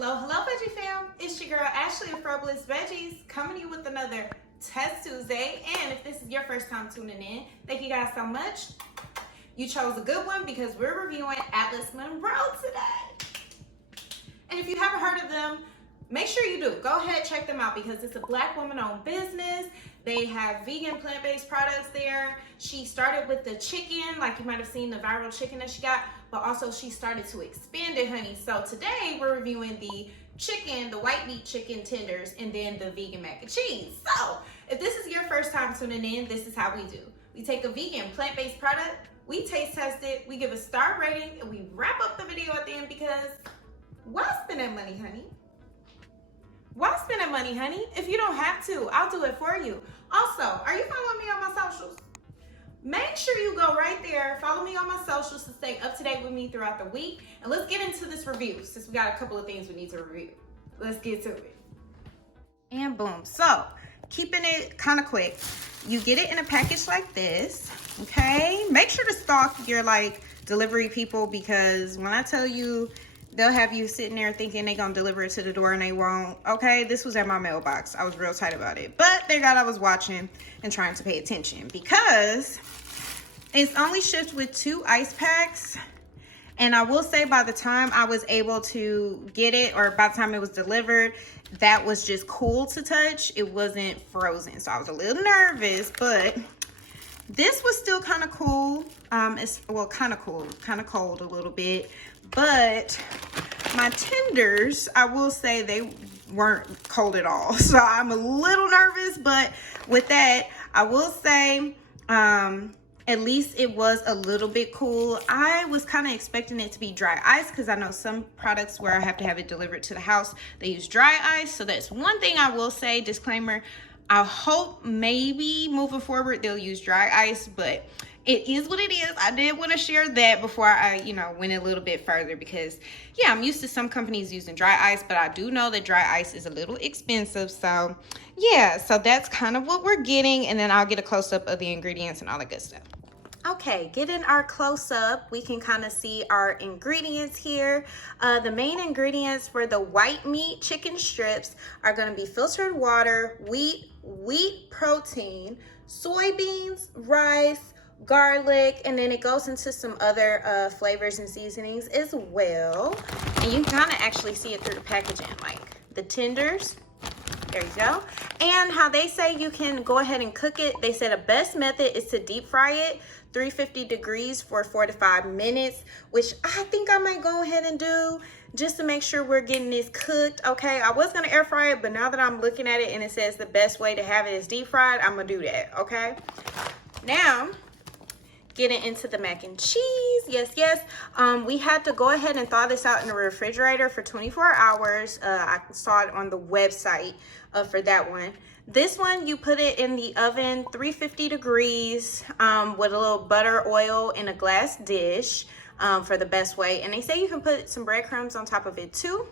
Hello, Veggie fam. It's your girl Ashley of Frobliss Veggies coming to you with another Test Tuesday. And if this is your first time tuning in, thank you guys so much. You chose a good one because we're reviewing Atlas Monroe today. And if you haven't heard of them, make sure you do. Go ahead, check them out because it's a Black woman-owned business. They have vegan, plant-based products there. She started with the chicken, like you might have seen the viral chicken that she got, but also she started to expand it, honey. So today we're reviewing the chicken, the white meat chicken tenders, and then the vegan mac and cheese. So if this is your first time tuning in, this is how we do. We take a vegan, plant-based product, we taste test it, we give a star rating, and we wrap up the video at the end because why spend that money, honey? Why spend that money, honey? If you don't have to, I'll do it for you. Also, are you following me on my socials? Make sure you go right there, follow me on my socials to stay up to date with me throughout the week. And let's get into this review since we got a couple of things we need to review. Let's get to it. And boom. So, keeping it kind of quick, you get it in a package like this, okay? Make sure to stalk your delivery people because when I tell you, they'll have you sitting there thinking they're gonna deliver it to the door and they won't. Okay, this was at my mailbox. I was real tight about it. But thank God I was watching and trying to pay attention because it's only shipped with 2 ice packs. And I will say by the time I was able to get it, or by the time it was delivered, that was just cool to touch. It wasn't frozen. So I was a little nervous, but this was still kind of cool. It's kind of cool, kind of cold a little bit. But my tenders, I will say they weren't cold at all. So I'm a little nervous, but with that, I will say at least it was a little bit cool. I was kind of expecting it to be dry ice because I know some products where I have to have it delivered to the house, they use dry ice. So that's one thing I will say, disclaimer. I hope maybe moving forward they'll use dry ice, but it is what it is. I did want to share that before I, went a little bit further because, yeah, I'm used to some companies using dry ice, but I do know that dry ice is a little expensive. So, yeah, so that's kind of what we're getting, and then I'll get a close-up of the ingredients and all that good stuff. Okay, getting our close-up, we can kind of see our ingredients here. The main ingredients for the white meat chicken strips are going to be filtered water, wheat protein, soybeans, rice, garlic, and then it goes into some other flavors and seasonings as well. And you can kind of actually see it through the packaging, like the tenders. There you go. And how they say you can go ahead and cook it, they said the best method is to deep fry it 350 degrees for 4 to 5 minutes, which I think I might go ahead and do just to make sure we're getting this cooked. Okay, I was gonna air fry it, but now that I'm looking at it and it says the best way to have it is deep fried, I'm gonna do that. Okay, now getting into the mac and cheese. Yes, we had to go ahead and thaw this out in the refrigerator for 24 hours. I saw it on the website for that one. This one, you put it in the oven 350 degrees with a little butter, oil in a glass dish for the best way. And they say you can put some breadcrumbs on top of it too,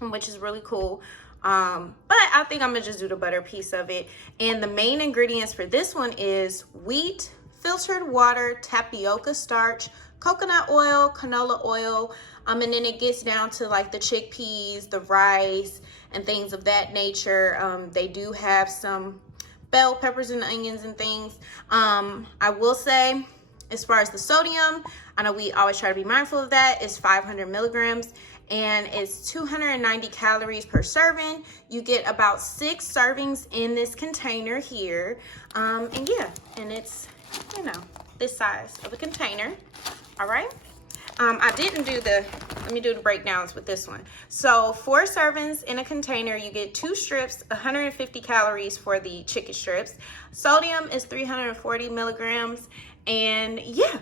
which is really cool. But I think I'm gonna just do the butter piece of it. And the main ingredients for this one is wheat, filtered water, tapioca starch, coconut oil, canola oil, and then it gets down to like the chickpeas, the rice, and things of that nature. They do have some bell peppers and onions and things. I will say, as far as the sodium, I know we always try to be mindful of that, it's 500 milligrams, and it's 290 calories per serving. You get about 6 servings in this container here. And yeah, and it's, this size of a container. All right. I didn't do let me do the breakdowns with this one. So 4 servings in a container, you get 2 strips, 150 calories for the chicken strips. Sodium is 340 milligrams. And yeah,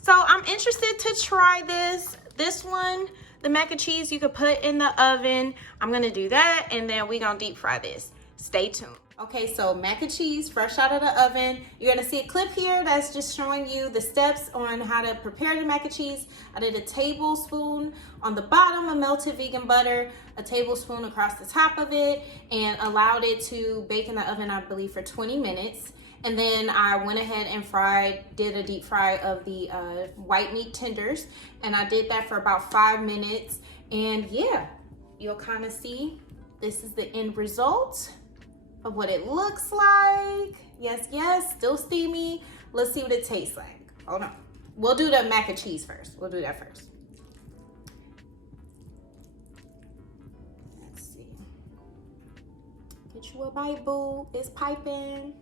so I'm interested to try this one. The mac and cheese you could put in the oven. I'm gonna do that, and then we're gonna deep fry this. Stay tuned. Okay, so mac and cheese fresh out of the oven. You're gonna see a clip here that's just showing you the steps on how to prepare the mac and cheese. I did a tablespoon on the bottom of melted vegan butter, a tablespoon across the top of it, and allowed it to bake in the oven, I believe, for 20 minutes. And then I went ahead and did a deep fry of the white meat tenders. And I did that for about 5 minutes. And yeah, you'll kind of see this is the end result of what it looks like. Yes, yes, still steamy. Let's see what it tastes like. Hold on. We'll do the mac and cheese first. We'll do that first. Let's see. Get you a bite, boo. It's piping.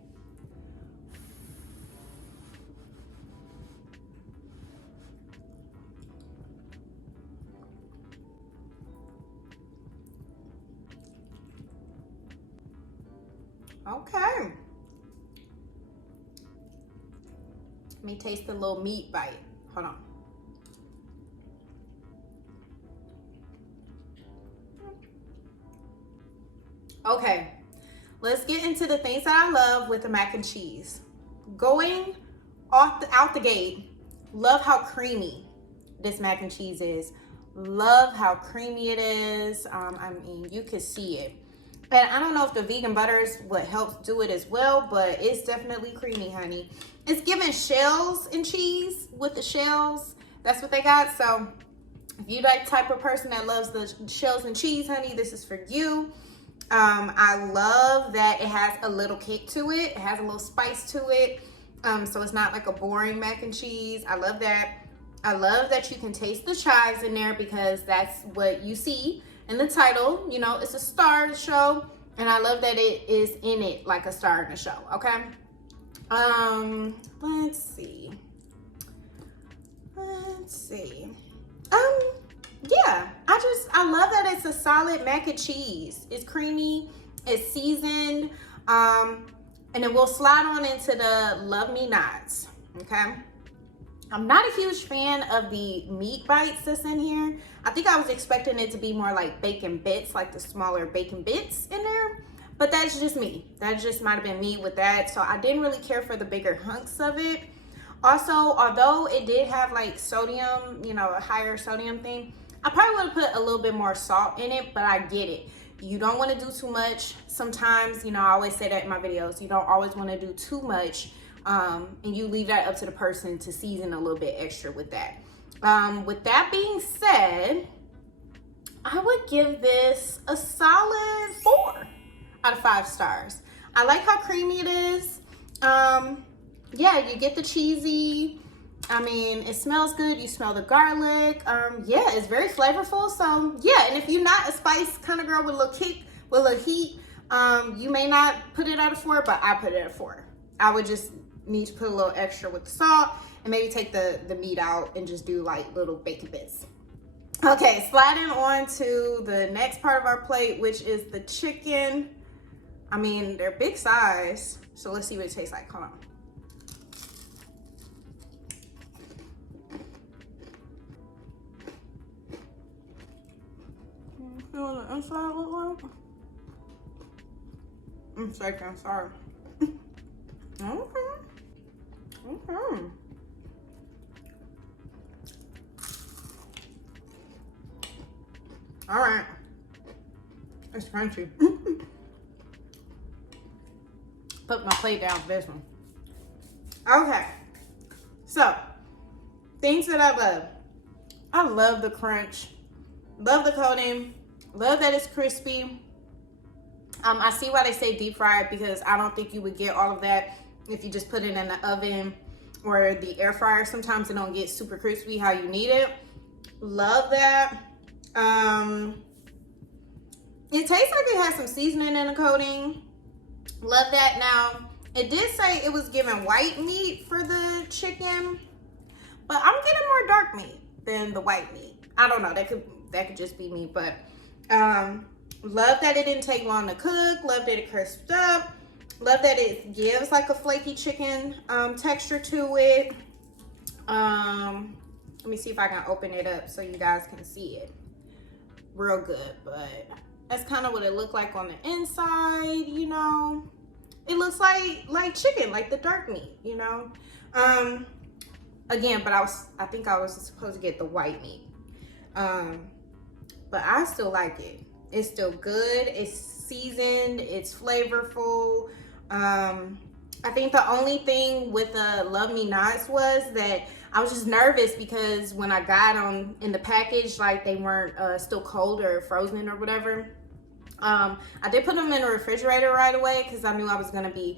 Okay. Let me taste the little meat bite. Hold on. Okay, let's get into the things that I love with the mac and cheese. Going out the gate, love how creamy this mac and cheese is. Love how creamy it is. I mean, you can see it. And I don't know if the vegan butter is what helps do it as well, but it's definitely creamy, honey. It's giving shells and cheese with the shells. That's what they got. So if you like the type of person that loves the shells and cheese, honey, this is for you. I love that it has a little kick to it. It has a little spice to it. So it's not like a boring mac and cheese. I love that. I love that you can taste the chives in there because that's what you see in the title. You know, it's a star show, and I love that it is in it like a star in the show. Okay. Let's see. Yeah, I love that it's a solid mac and cheese. It's creamy, it's seasoned, and then we'll slide on into the Love Me Nots. Okay. I'm not a huge fan of the meat bites that's in here. I think I was expecting it to be more like bacon bits, like the smaller bacon bits in there. But that's just me. That just might have been me with that. So I didn't really care for the bigger hunks of it. Also, although it did have like sodium, you know, a higher sodium thing, I probably would have put a little bit more salt in it, but I get it. You don't want to do too much. Sometimes, you know, I always say that in my videos, you don't always want to do too much. And you leave that up to the person to season a little bit extra with that. With that being said, I would give this a solid 4 out of 5 stars. I like how creamy it is. Yeah, you get the cheesy. I mean, it smells good. You smell the garlic. Yeah, it's very flavorful. So yeah, and if you're not a spice kind of girl with a little kick, with a little heat, you may not put it at a 4, but I put it at a 4. I would just need to put a little extra with the salt and maybe take the meat out and just do like little bacon bits. Okay, sliding on to the next part of our plate, which is the chicken. I mean, they're big size, so let's see what it tastes like. Hold on. See what the inside look like? I'm shaking, sorry. Okay. Okay. All right. It's crunchy. Put my plate down for this one. Okay. So, things that I love. I love the crunch. Love the coating. Love that it's crispy. I see why they say deep fried because I don't think you would get all of that if you just put it in the oven or the air fryer. Sometimes it don't get super crispy how you need it. Love that. It tastes like it has some seasoning in the coating. Love that. Now, it did say it was given white meat for the chicken, but I'm getting more dark meat than the white meat. I don't know. That could just be me, but love that it didn't take long to cook. Love that it crisped up. Love that it gives like a flaky chicken texture to it. Let me see if I can open it up so you guys can see it real good, but that's kind of what it looked like on the inside, you know. It looks like chicken, like the dark meat, you know. Again, but I think I was supposed to get the white meat. But I still like it. It's still good. It's seasoned. It's flavorful. I think the only thing with the Love Me Nots was that I was just nervous because when I got them in the package, like they weren't still cold or frozen or whatever. I did put them in the refrigerator right away because I knew I was gonna be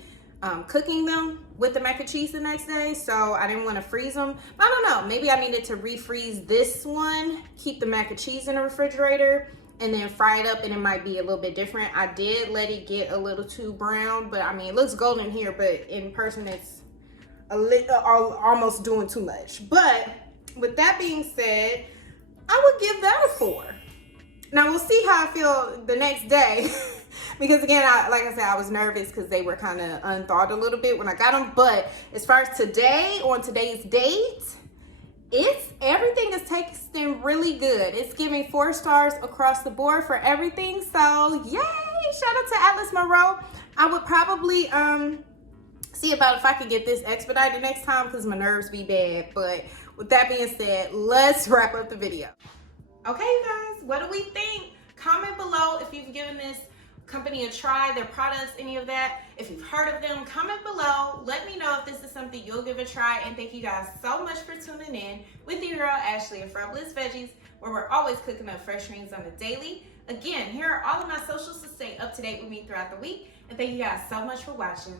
cooking them with the mac and cheese the next day, so I didn't want to freeze them. I don't know, maybe I needed to refreeze this one, keep the mac and cheese in the refrigerator, and then fry it up, and it might be a little bit different. I did let it get a little too brown, but I mean, it looks golden here, but in person it's a little almost doing too much. But with that being said, I would give that a 4. Now we'll see how I feel the next day because again, like I said, I was nervous because they were kind of unthawed a little bit when I got them. But as far as today, on today's date, everything is tasting really good. It's giving 4 stars across the board for everything. So yay! Shout out to Atlas Monroe. I would probably see about if I could get this expedited next time because my nerves be bad. But with that being said, let's wrap up the video. Okay, you guys, what do we think? Comment below if you've given this company a try, their products, any of that. If you've heard of them, comment below. Let me know if this is something you'll give a try. And thank you guys so much for tuning in with your girl, Ashley of Frobless Veggies, where we're always cooking up fresh greens on the daily. Again, here are all of my socials to stay up to date with me throughout the week. And thank you guys so much for watching.